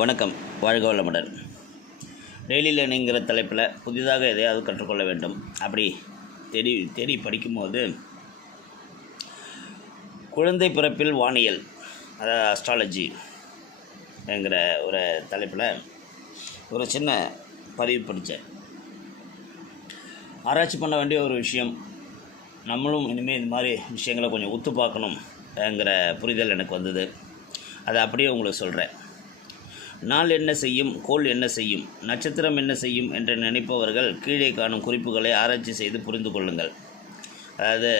வணக்கம். வாழ்க வளமுடன். டெய்லி லேர்னிங்கிற தலைப்பில் புதிதாக எதையாவது கற்றுக்கொள்ள வேண்டும். அப்படி தேடி தேடி படிக்கும்போது குழந்தை பிறப்பில் வானியல் அதாவது அஸ்ட்ராலஜி என்கிற ஒரு தலைப்பில் ஒரு சின்ன பதிவு படித்தேன் ஆராய்ச்சி பண்ண வேண்டிய ஒரு விஷயம். நம்மளும் இனிமேல் இந்த மாதிரி விஷயங்களை கொஞ்சம் ஒத்து பார்க்கணும் என்கிற புரிதல் எனக்கு வந்தது. அதை அப்படியே உங்களுக்கு சொல்கிறேன் நாள் என்ன செய்யும் கோள் என்ன செய்யும் நட்சத்திரம் என்ன செய்யும் என்று நினைப்பவர்கள் கீழே காணும் குறிப்புகளை ஆராய்ச்சி செய்து புரிந்து கொள்ளுங்கள். அதாவது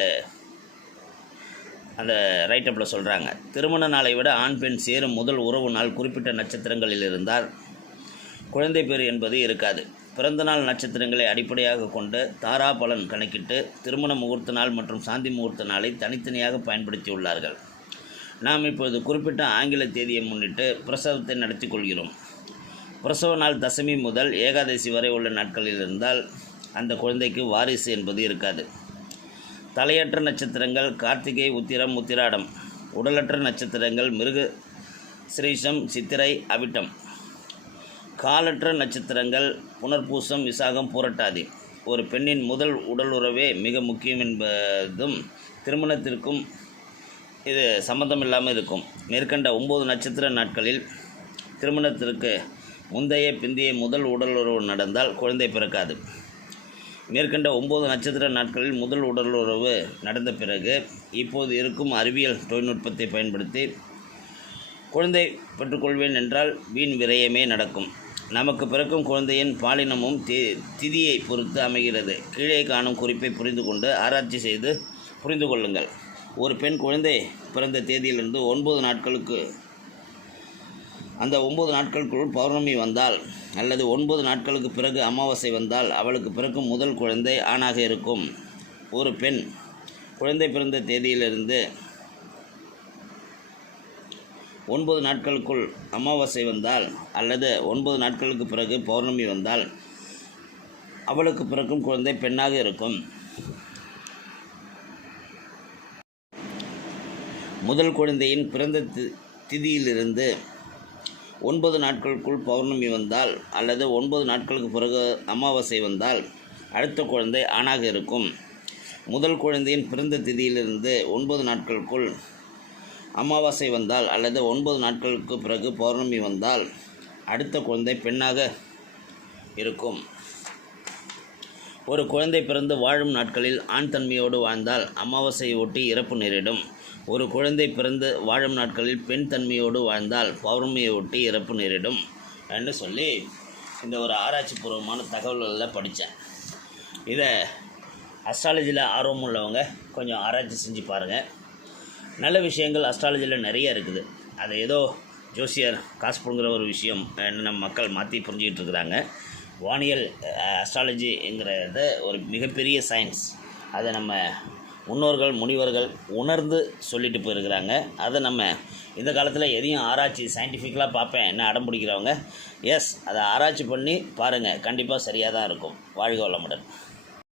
அந்த ரைட்டப்பில் சொல்கிறாங்க திருமண நாளை விட ஆண் பெண் சேரும் முதல் உறவு நாள் குறிப்பிட்ட நட்சத்திரங்களில் இருந்தால் குழந்தை பேர் என்பது இருக்காது. பிறந்தநாள் நட்சத்திரங்களை அடிப்படையாக கொண்டு தாரா பலன் கணக்கிட்டு திருமண முகூர்த்த நாள் மற்றும் சாந்தி முகூர்த்த நாளை தனித்தனியாக பயன்படுத்தியுள்ளார்கள் நாம் இப்போது குறிப்பிட்ட ஆங்கில தேதியை முன்னிட்டு பிரசவத்தை நடத்தி கொள்கிறோம். பிரசவ நாள் தசமி முதல் ஏகாதசி வரை உள்ள நாட்களில் இருந்தால் அந்த குழந்தைக்கு வாரிசு என்பது இருக்காது. தலையற்ற நட்சத்திரங்கள் கார்த்திகை உத்திரம் உத்திராடம் உடலற்ற நட்சத்திரங்கள் மிருக ஸ்ரீஷம் சித்திரை அவிட்டம். காலற்ற நட்சத்திரங்கள் புனர்பூசம் விசாகம் பூரட்டாதி. ஒரு பெண்ணின் முதல் உடல் உறவே மிக முக்கியம் என்பதும் திருமணத்திற்கும் இது சம்மந்தம் இல்லாமல் இருக்கும். மேற்கண்ட ஒம்பது நட்சத்திர நாட்களில் திருமணத்திற்கு முந்தைய பிந்தைய முதல் உடலுறவு நடந்தால் குழந்தை பிறக்காது. மேற்கண்ட ஒம்பது நட்சத்திர நாட்களில் முதல் உடலுறவு நடந்த பிறகு இப்போது இருக்கும் அறிவியல் தொழில்நுட்பத்தை பயன்படுத்தி குழந்தை பெற்றுக்கொள்வேன் என்றால் வீண் விரயமே நடக்கும். நமக்கு பிறக்கும் குழந்தையின் பாலினமும் தி திதியை பொறுத்து அமைகிறது. கீழே காணும் குறிப்பை புரிந்து கொண்டு ஆராய்ச்சி செய்து புரிந்து கொள்ளுங்கள். ஒரு பெண் குழந்தை பிறந்த தேதியிலிருந்து ஒன்பது நாட்களுக்கு அந்த ஒன்பது நாட்களுக்குள் பௌர்ணமி வந்தால் அல்லது ஒன்பது நாட்களுக்கு பிறகு அமாவாசை வந்தால் அவளுக்கு பிறக்கும் முதல் குழந்தை ஆணாக இருக்கும். ஒரு பெண் குழந்தை பிறந்த தேதியிலிருந்து ஒன்பது நாட்களுக்குள் அமாவாசை வந்தால் அல்லது ஒன்பது நாட்களுக்கு பிறகு பௌர்ணமி வந்தால் அவளுக்கு பிறக்கும் குழந்தை பெண்ணாக இருக்கும். முதல் குழந்தையின் பிறந்த தி திதியிலிருந்து ஒன்பது நாட்களுக்குள் பௌர்ணமி வந்தால் அல்லது ஒன்பது நாட்களுக்கு பிறகு அமாவாசை வந்தால் அடுத்த குழந்தை ஆணாக இருக்கும். முதல் குழந்தையின் பிறந்த திதியிலிருந்து ஒன்பது நாட்களுக்குள் அமாவாசை வந்தால் அல்லது ஒன்பது நாட்களுக்கு பிறகு பௌர்ணமி வந்தால் அடுத்த குழந்தை பெண்ணாக இருக்கும். ஒரு குழந்தை பிறந்து வாழும் நாட்களில் ஆண் தன்மையோடு வாழ்ந்தால் அமாவாசையை ஒட்டி இறப்பு நேரிடும். ஒரு குழந்தை பிறந்து வாழும் நாட்களில் பெண் தன்மையோடு வாழ்ந்தால் பௌர்ணமியை ஒட்டி இறப்பு நேரிடும் என்று சொல்லி இந்த ஒரு ஆராய்ச்சி பூர்வமான தகவல்களில் படித்தேன் இதை அஸ்ட்ராலஜியில் ஆர்வம் உள்ளவங்க கொஞ்சம் ஆராய்ச்சி செஞ்சு பாருங்கள் நல்ல விஷயங்கள் அஸ்ட்ராலஜியில் நிறைய இருக்குது. அதை ஏதோ ஜோசியர் காசு புடுங்குற ஒரு விஷயம் நம்ம மக்கள் மாற்றி புரிஞ்சிக்கிட்டு இருக்கிறாங்க. வானியல் அஸ்ட்ராலஜிங்கிறத ஒரு மிகப்பெரிய சயின்ஸ் அதை நம்ம முன்னோர்கள் முனிவர்கள் உணர்ந்து சொல்லிட்டு போயிருக்கிறாங்க. அதை நம்ம இந்த காலத்தில் எதையும் ஆராய்ச்சி சயின்டிஃபிக்கலாக பார்ப்பேன் என்ன அடம் பிடிக்கிறவங்க. எஸ் அதை ஆராய்ச்சி பண்ணி பாருங்கள் கண்டிப்பாக சரியாக தான் இருக்கும். வாழ்க வளமுடன்.